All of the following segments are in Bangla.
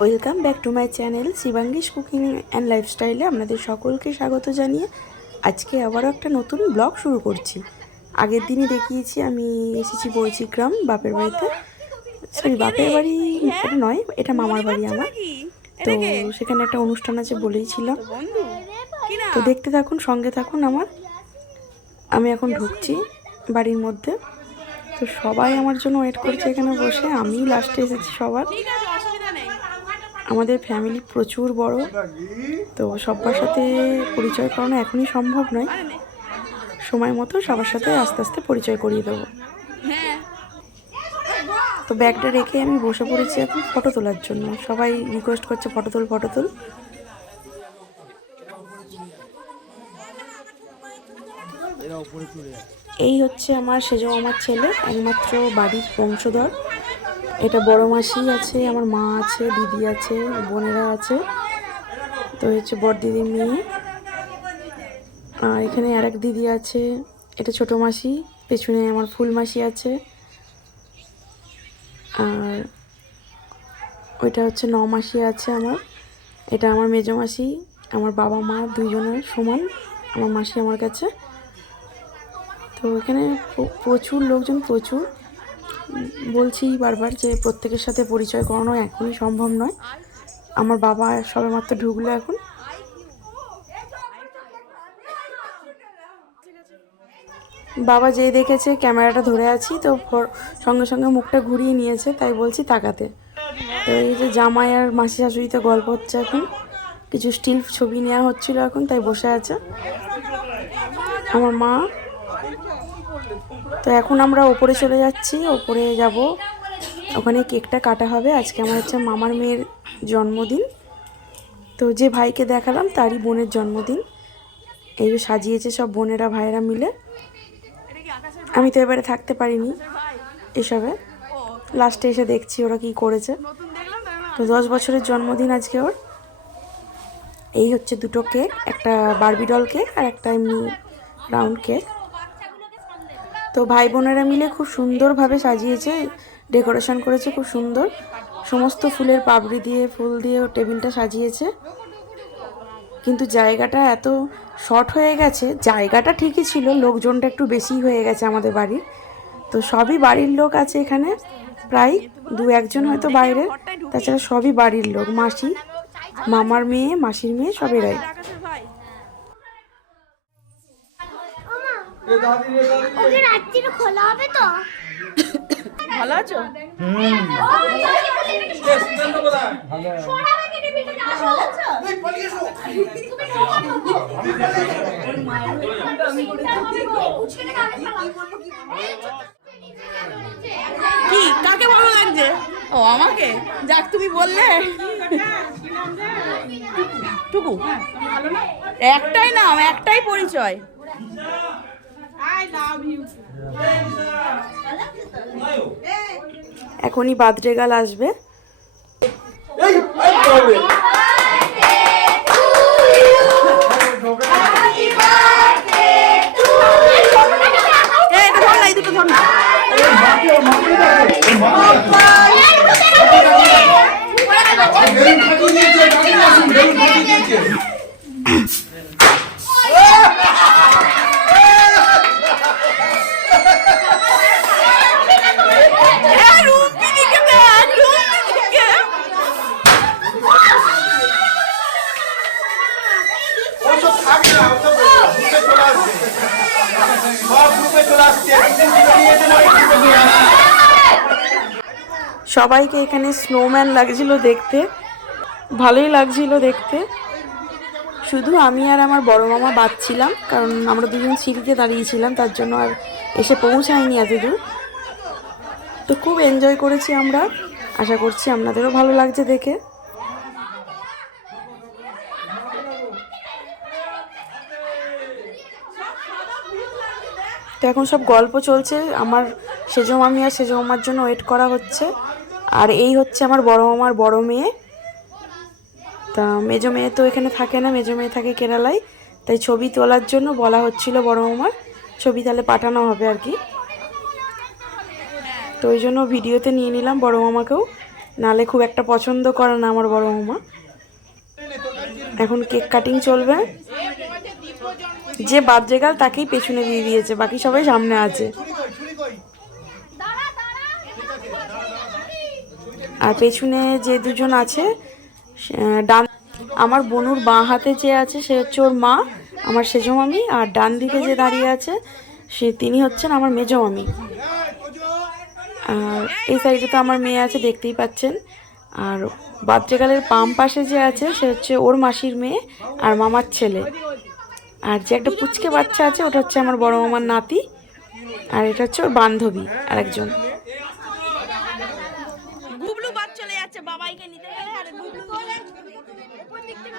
Welcome back to my channel Shivangi's cooking and লাইফস্টাইলে আপনাদের সকলকে স্বাগত জানিয়ে আজকে আবারও একটা নতুন ব্লগ শুরু করছি। আগের দিনই দেখিয়েছি আমি এসেছি বৈচিগ্রাম বাপের বাড়িতে, সরি বাপের বাড়ি এটা নয়, এটা মামার বাড়ি আমার। তো সেখানে একটা অনুষ্ঠান আছে বলেইছিলাম, তো দেখতে থাকুন, সঙ্গে থাকুন আমার। আমি এখন ঢুকছি বাড়ির মধ্যে, তো সবাই আমার জন্য ওয়েট করছে এখানে বসে, আমি লাস্টে এসেছি সবার। আমাদের ফ্যামিলি প্রচুর বড়, তো সবার সাথে পরিচয় করানো এখনই সম্ভব নয়, সময় মতো সবার সাথে আস্তে আস্তে পরিচয় করিয়ে দেবো। তো ব্যাগটা রেখে আমি বসে পড়েছি এখন ফটো তোলার জন্য, সবাই রিকোয়েস্ট করছে ফটো তোল ফটো তোল। এই হচ্ছে আমার সেজো আমার ছেলে, একমাত্র বাড়ির বংশধর। এটা বড় মাসি আছে, আমার মা আছে, দিদি আছে, বোনেরা আছে। তো হচ্ছে বড় দিদির মেয়ে, আর এখানে আরেক দিদি আছে, এটা ছোট মাসি। পেছনে আমার ফুল মাসি আছে, আর ওইটা হচ্ছে ন মাসি আছে আমার। এটা আমার মেজো মাসি, আমার বাবা মা দুইজনের সমান আমার মাসি আমার কাছে। তো এখানে প্রচুর লোকজন, প্রচুর। বলছি বারবার যে প্রত্যেকের সাথে পরিচয় করানো এখনই সম্ভব নয়। আমার বাবা সবেমাত্র ঢুকলো এখন। বাবা যেই দেখেছে ক্যামেরাটা ধরে আছি, তো সঙ্গে সঙ্গে মুখটা ঘুরিয়ে নিয়েছে, তাই বলছি তাকাতে। তো এই যে জামাই আর মাসি শাশুড়িতে গল্প হচ্ছে এখন, কিছু স্টিল ছবি নেওয়া হচ্ছিল এখন, তাই বসে আছে আমার মা। তো এখন আমরা ওপরে চলে যাচ্ছি, ওপরে যাব, ওখানে কেকটা কাটা হবে। আজকে আমার হচ্ছে মামার মেয়ের জন্মদিন, তো যে ভাইকে দেখালাম তারই বোনের জন্মদিন। এই যে সাজিয়েছে সব বোনেরা ভাইয়েরা মিলে। আমি তো এবারে থাকতে পারিনি এসবে, লাস্টে এসে দেখছি ওরা কি করেছে। তো 10 বছরের জন্মদিন আজকে ওর। এই হচ্ছে দুটো কেক, একটা বারবি ডল কেক আর একটা এমনি রাউন্ড কেক। তো ভাই বোনেরা মিলে খুব সুন্দরভাবে সাজিয়েছে, ডেকোরেশন করেছে খুব সুন্দর, সমস্ত ফুলের পাপড়ি দিয়ে ফুল দিয়ে টেবিলটা সাজিয়েছে। কিন্তু জায়গাটা এত শর্ট হয়ে গেছে, জায়গাটা ঠিকই ছিল, লোকজনটা একটু বেশি হয়ে গেছে আমাদের বাড়ির। তো সবই বাড়ির লোক আছে এখানে, প্রায় 2-1জন হয়তো বাইরে, তাছাড়া সবই বাড়ির লোক, মাসি, মামার মেয়ে, মাসির মেয়ে, সবেরাই। ভালো আছো? কি কাকে ভালো লাগছে? ও আমাকে, যাক তুমি বললে। টুকু একটাই নাম, একটাই পরিচয়। এখনই বার্থডে গার্ল আসবে। এই দুটো ধর না। সবাইকে এখানে স্নোম্যান লাগছিল দেখতে, ভালোই লাগছিল দেখতে। শুধু আমি আর আমার বড় মামা বাঁচছিলাম, কারণ আমরা দুজন সিঁড়িতে দাঁড়িয়েছিলাম, তার জন্য আর এসে পৌঁছায়নি এতদূর। তো খুব এনজয় করেছি আমরা, আশা করছি আপনাদেরও ভালো লাগছে দেখে। তো এখন সব গল্প চলছে, আমার সেজো মামি আর সেজো মামার জন্য ওয়েট করা হচ্ছে। আর এই হচ্ছে আমার বড় মামার বড় মেয়ে। তা মেজো মেয়ে তো এখানে থাকে না, মেজো মেয়ে থাকে কেরালায়, তাই ছবি তোলার জন্য বলা হচ্ছিল বড় মামার, ছবি তাহলে পাঠানো হবে আর কি। তো ওই জন্য ভিডিওতে নিয়ে নিলাম বড় মামাকেও, নালে খুব একটা পছন্দ করে না আমার বড় মামা। এখন কেক কাটিং চলবে। যে বার্থডে গার্ল তাকেই পেছনে দিয়ে দিয়েছে, বাকি সবাই সামনে আছে। আর পেছনে যে দুজন আছে, ডান আমার বনুর বাঁ হাতে যে আছে সে হচ্ছে ওর মা, আমার সেজো মামি। আর ডান দিকে যে দাঁড়িয়ে আছে তিনি হচ্ছেন আমার মেজো মামি। আর এই সাইডে তো আমার মেয়ে আছে, দেখতেই পাচ্ছেন। আর বার্থডে গার্লের বাম পাশে যে আছে সে হচ্ছে ওর মাসির মেয়ে আর মামার ছেলে। আর যে একটা পুচকে বাচ্চা আছে ওটা হচ্ছে আমার বড় মামার নাতি, আর এটা হচ্ছে ওর বান্ধবী আরেকজন। গুবলু বাদ চলে যাচ্ছে বাবাইকে নিতে গেলে, আর গুবলু উপর দিক থেকে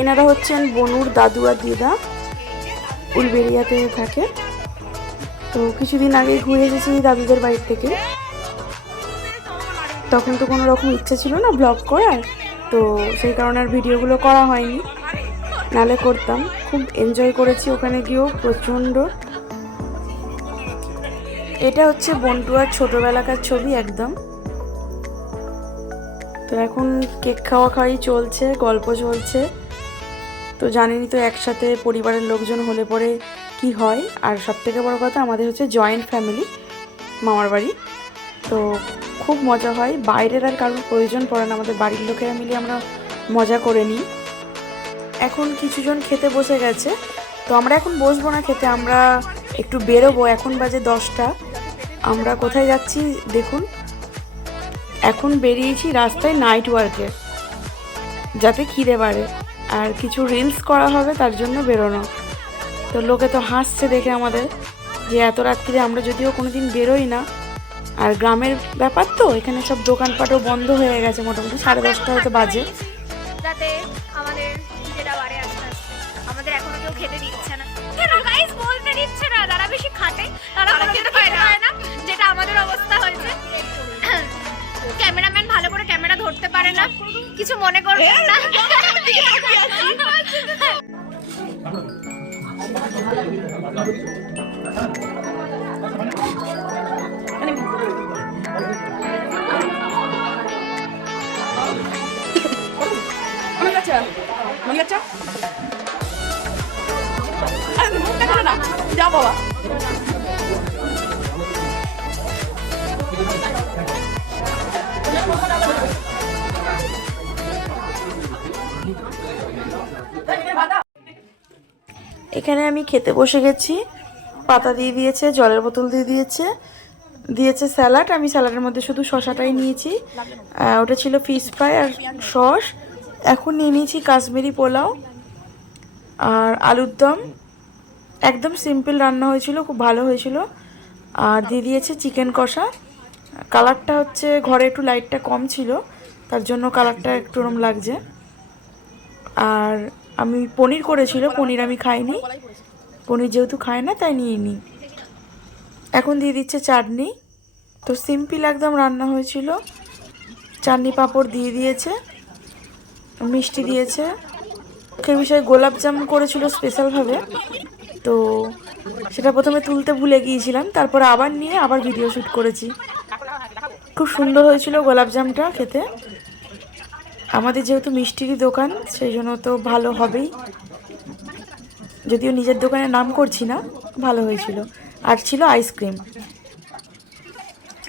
এনারা হচ্ছেন বনুর দাদু আর দিদা, উলবেড়িয়াতে থাকে। তো কিছুদিন আগে ঘুরে এসেছি দাদুদের বাড়ির থেকে। তখন তো কোনো রকম ইচ্ছা ছিল না ব্লগ করার, তো সেই কারণে আর ভিডিওগুলো করা হয়নি, নালে করতাম। খুব এনজয় করেছি ওখানে গিয়েও প্রচণ্ড। এটা হচ্ছে বন্টুয়ার ছোটোবেলাকার ছবি একদম। তো এখন কেক খাওয়া খাওয়াই চলছে, গল্প চলছে। তো জানেনই তো একসাথে পরিবারের লোকজন হলে পরে কি হয়। আর সবথেকে বড় কথা, আমাদের হচ্ছে জয়েন্ট ফ্যামিলি মামার বাড়ি, তো খুব মজা হয়। বাইরের আর কারোর প্রয়োজন পড়ে না, আমাদের বাড়ির লোকেরা মিলে আমরা মজা করে নিই। এখন কিছুজন খেতে বসে গেছে, তো আমরা এখন বসবো না খেতে, আমরা একটু বেরোবো। এখন বাজে 10টা। আমরা কোথায় যাচ্ছি দেখুন, এখন বেরিয়েছি রাস্তায় নাইট ওয়ার্কে, যাতে খিদে বাড়ে আর কিছু রিলস করা হবে তার জন্য বেরোনো। তো লোকে তো হাসছে দেখে আমাদের, যে এত রাত্রিরে আমরা যদিও কোনোদিন বেরোই না। আর গ্রামের ব্যাপার তো, এখানে সব দোকানপাটও বন্ধ হয়ে গেছে, মোটামুটি 10:30 হয়তো বাজে। যাতে আমাদের খিদেটা বাড়ে আস্তে আস্তে। আমাদের এখনো কেউ খেতে দিচ্ছে না, কেন গাইস বলতে দিচ্ছে না? যারা বেশি খাটে তারা খেতে পায় না, যেটা আমাদের অবস্থা হয়েছে। ক্যামেরাম্যান ভালো করে ক্যামেরা ধরতে পারে না, কিছু মনে করবেন না। যা বাবা, এখানে আমি খেতে বসে গেছি। পাতা দিয়ে দিয়েছে, জলের বোতল দিয়ে দিয়েছে স্যালাড। আমি স্যালাডের মধ্যে শুধু শসাটাই নিয়েছি, ওটা ছিল ফিশ ফ্রাই আর সস। এখন নিয়ে নিয়েছি কাশ্মীরি পোলাও আর আলুর দম। একদম সিম্পল রান্না হয়েছিল, খুব ভালো হয়েছিল। আর দিয়ে দিয়েছে চিকেন কষা। কালারটা হচ্ছে ঘরে একটু লাইটটা কম ছিল, তার জন্য কালারটা একটু ওরম লাগছে। আর আমি পনির করেছিল, পনির আমি খাইনি, পনির যেহেতু খায় না তাই নিয়ে নিই। এখন দিয়ে দিচ্ছে চাটনি। তো সিম্পল একদম রান্না হয়েছিল। চাটনি পাঁপড় দিয়ে দিয়েছে, মিষ্টি দিয়েছে। সে বিষয়ে গোলাপ জামুন করেছিল স্পেশালভাবে। তো সেটা প্রথমে তুলতে ভুলে গিয়েছিলাম, তারপরে আবার নিয়ে আবার ভিডিও শ্যুট করেছি। খুব সুন্দর হয়েছিল গোলাপজামটা খেতে। আমাদের যেহেতু মিষ্টিরই দোকান, সেই জন্য তো ভালো হবেই। যদিও নিজের দোকানের নাম করছি না, ভালো হয়েছিল। আর ছিল আইসক্রিম।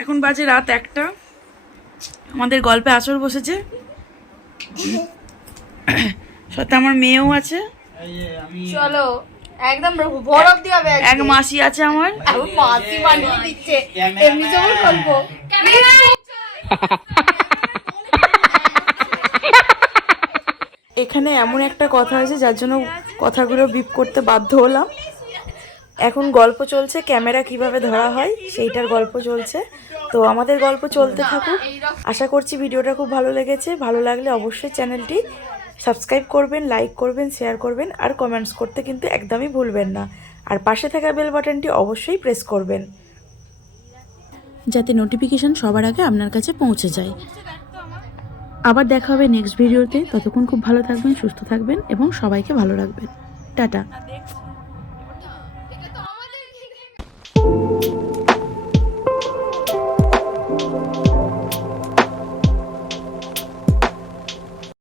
এখন বাজে রাত 1টা। আমাদের গল্পে আসর বসেছে। সাথে আমার মেয়েও আছে। চলো একদম বড় অবধি হবে। এক মাসি আছে আমার। মাসি বানিয়ে দিচ্ছে এমনি যেমন গল্প। এখানে এমন একটা কথা হয়েছে যার জন্য কথাগুলো বিপ করতে বাধ্য হলাম। এখন গল্প চলছে ক্যামেরা কিভাবে ধরা হয় সেইটার গল্প চলছে। তো আমাদের গল্প চলতে থাকুক। আশা করছি ভিডিওটা খুব ভালো লেগেছে। ভালো লাগলে অবশ্যই চ্যানেলটি সাবস্ক্রাইব করবেন, লাইক করবেন, শেয়ার করবেন আর কমেন্টস করতে কিন্তু একদমই ভুলবেন না। আর পাশে থাকা বেল বাটনটি অবশ্যই প্রেস করবেন, যাতে নোটিফিকেশন সবার আগে আপনার কাছে পৌঁছে যায়। আবার দেখা হবে নেক্সট ভিডিওতে। ততক্ষণ খুব ভালো থাকবেন, সুস্থ থাকবেন এবং সবাইকে ভালো রাখবেন। টাটা।